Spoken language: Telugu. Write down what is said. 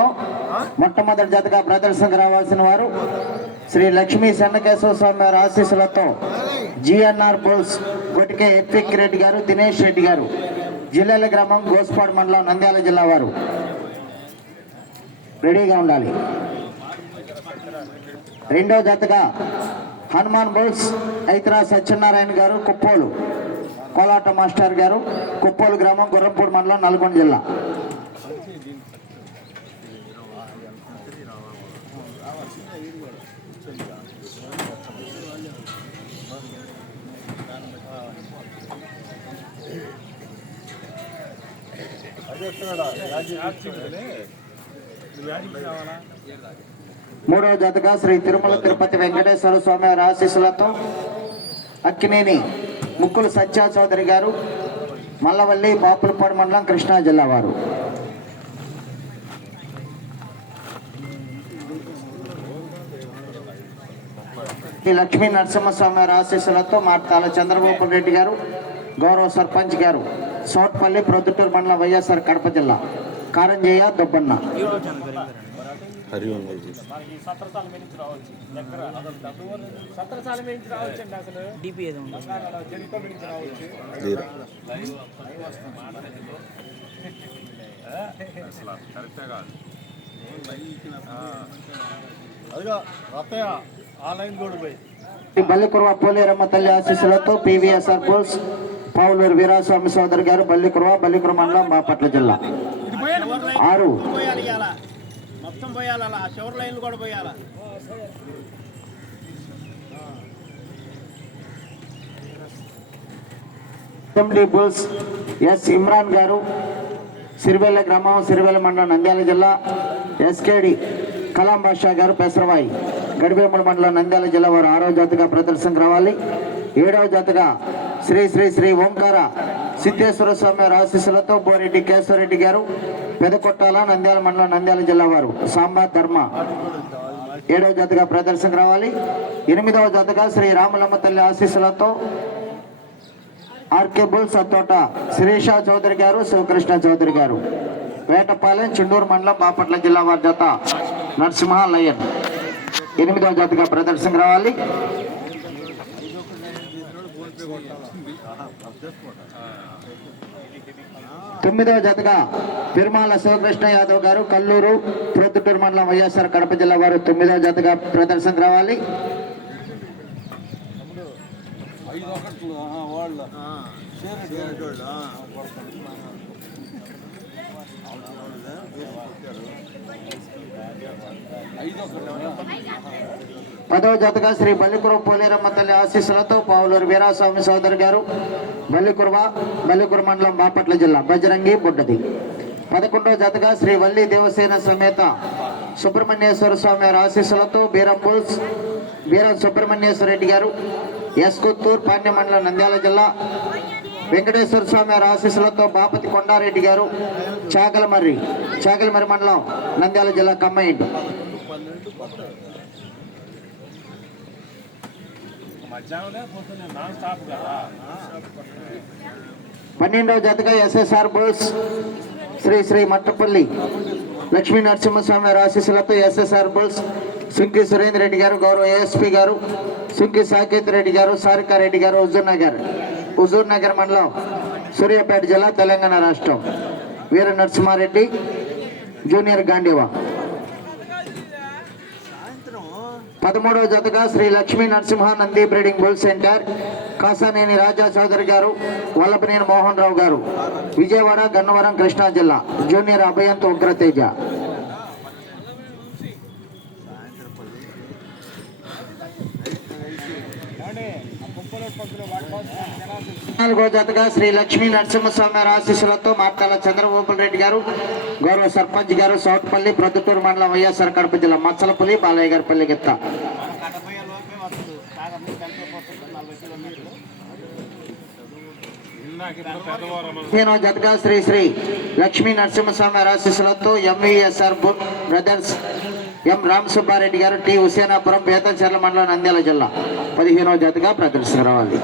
మండలం మొట్టమొదటి జతగా ప్రదర్శనకు రావాల్సిన వారు శ్రీ లక్ష్మీ చెన్నకేశవ స్వామి వారి ఆశీస్సులతో జిఎన్ఆర్ బుల్స్ గొటికే ఎత్విక్ రెడ్డి గారు, దినేష్ రెడ్డి గారు, జిల్లాల గ్రామం, గోస్పాడు మండలం, నంద్యాల జిల్లా వారు రెడీగా ఉండాలి. రెండవ జతగా హనుమాన్ బుల్స్ ఐత్రా సత్యనారాయణ గారు, కుప్పోలు కోలాట మాస్టర్ గారు, కుప్పోలు గ్రామం, గుర్రంపూడి మండలం, నల్గొండ జిల్లా. మూడవ జతగా శ్రీ తిరుమల తిరుపతి వెంకటేశ్వర స్వామి వారి ఆశీస్సులతో అక్కినేని ముక్కులు సత్యా చౌదరి గారు, మల్లవల్లి, బాపులపాడు మండలం, కృష్ణా జిల్లా వారు. శ్రీ లక్ష్మీ నరసింహస్వామి వారి ఆశీస్సులతో మార్తాల చంద్రబాబు రెడ్డి గారు, గౌరవ సర్పంచ్ గారు, సోట్పల్లి, ప్రొద్దుటూరు మండలం, వైఎస్ఆర్ కడప జిల్లా. కారంజయ్య, దుబ్బన్న. బల్లికుర్వ పోలేరమ్మ తల్లి ఆశీస్సులతో పివిఎస్ఆర్ బుల్స్ పావులూరు వీరాస్వామి సోదరి గారు, బల్లికుర్వ మండలం, బాపట్ల జిల్లా. 6 మొత్తం పోయాల, చివరి లైన్లు కూడా పోయాల. బుల్స్ ఎస్ ఇమ్రాన్ గారు, సిరివెల్ల గ్రామం, సిరివెల్ల మండలం, నంద్యాల జిల్లా. ఎస్కేడి కలాం బాషా గారు, పెసరవాయి, గడివేముల మండలం, నంద్యాల జిల్లా వారు 6వ జతగా ప్రదర్శనకు రావాలి. 7వ జతగా శ్రీ శ్రీ శ్రీ ఓంకార సిద్ధేశ్వర స్వామి వారి ఆశీస్సులతో బోరెడ్డి కేశవరెడ్డి గారు, పెదకొట్టాల, నంద్యాల మండలం, నంద్యాల జిల్లా వారు సాంబా ధర్మ 7వ జతగా ప్రదర్శనకు రావాలి. 8వ జతగా శ్రీ రామలమ్మ తల్లి ఆశీస్సులతో ఆర్కే బుల్స్ అత్తోట శిరీష చౌదరి గారు, శివకృష్ణ చౌదరి గారు, వేటపాలెం, చుండూరు మండలం, బాపట్ల జిల్లా వారి జత నరసింహ లయన్ 8వ జతగా ప్రదర్శనకు రావాలి. 9వ జతగా తిరుమల శివకృష్ణ యాదవ్ గారు, కల్లూరు, ప్రొద్దుటూరు మండలం, వైఎస్ఆర్ కడప జిల్లా వారు 9వ జతగా ప్రదర్శనకు రావాలి. 10వ జతగా శ్రీ బల్లికుర్వ పోలేరమ్మ తల్లి ఆశీస్సులతో పావులూరు వీరాస్వామి సోదరి గారు, బల్లికుర్వ మండలం, బాపట్ల జిల్లా, బజరంగి బుడ్డది. 11వ జతగా శ్రీ వల్లి దేవసేన సమేత సుబ్రహ్మణ్యేశ్వర స్వామి వారి ఆశీస్సులతో బీరం సుబ్రహ్మణ్యేశ్వర రెడ్డి గారు, ఎస్కొత్తూరు, పాండ్య మండలం, నంద్యాల జిల్లా. వెంకటేశ్వర స్వామి వారి ఆశీస్సులతో బాపతి కొండారెడ్డి గారు, చాకలమర్రి మండలం, నంద్యాల జిల్లా, కమ్మైండ్. 12వ జతగా ఎస్ఎస్ఆర్ బుల్స్ శ్రీ శ్రీ మట్టపల్లి లక్ష్మీ నరసింహస్వామి వారి ఆశీస్సులతో ఎస్ఎస్ఆర్ బుల్స్ సుంకి సురేంద్ర రెడ్డి గారు, గౌరవ ఏఎస్పీ గారు, సుంకి సాకేత్ రెడ్డి గారు, సారికారెడ్డి గారు, హుజూర్ నగర్ మండలం, సూర్యాపేట జిల్లా, తెలంగాణ రాష్ట్రం. వీర నరసింహారెడ్డి జూనియర్ గాంధీవా. 13వ జతగా Sri Lakshmi Narasimha Nandi breeding bull centre Kasaneni Raja Chowdary గారు, వల్లభనేని మోహన్ రావు గారు, విజయవాడ, గన్నవరం, కృష్ణా జిల్లా. జూనియర్ అభయంత్ ఉగ్రతేజ. 14వ జతగా శ్రీ లక్ష్మీ నరసింహస్వామి ఆశీస్సులతో మార్తాల చంద్రబాబు రెడ్డి గారు, గౌరవ సర్పంచ్ గారు, సౌట్పల్లి, ప్రొద్దుటూరు మండలం, వైఎస్ఆర్ కడప జిల్లా, మచ్చలపల్లి, బాలయ్య గారి పల్లి గిత్త. 15వ జతగా శ్రీ శ్రీ లక్ష్మీ నరసింహస్వామి ఆశీస్సులతో ఎంవీఎస్ఆర్ బ్రదర్స్ ఎం రామసుబ్బారెడ్డి గారు, టి హుసేనాపురం, బేతంచెర్ల మండలం, నంద్యాల జిల్లా 15వ జతగా ప్రదర్శన రావాలి.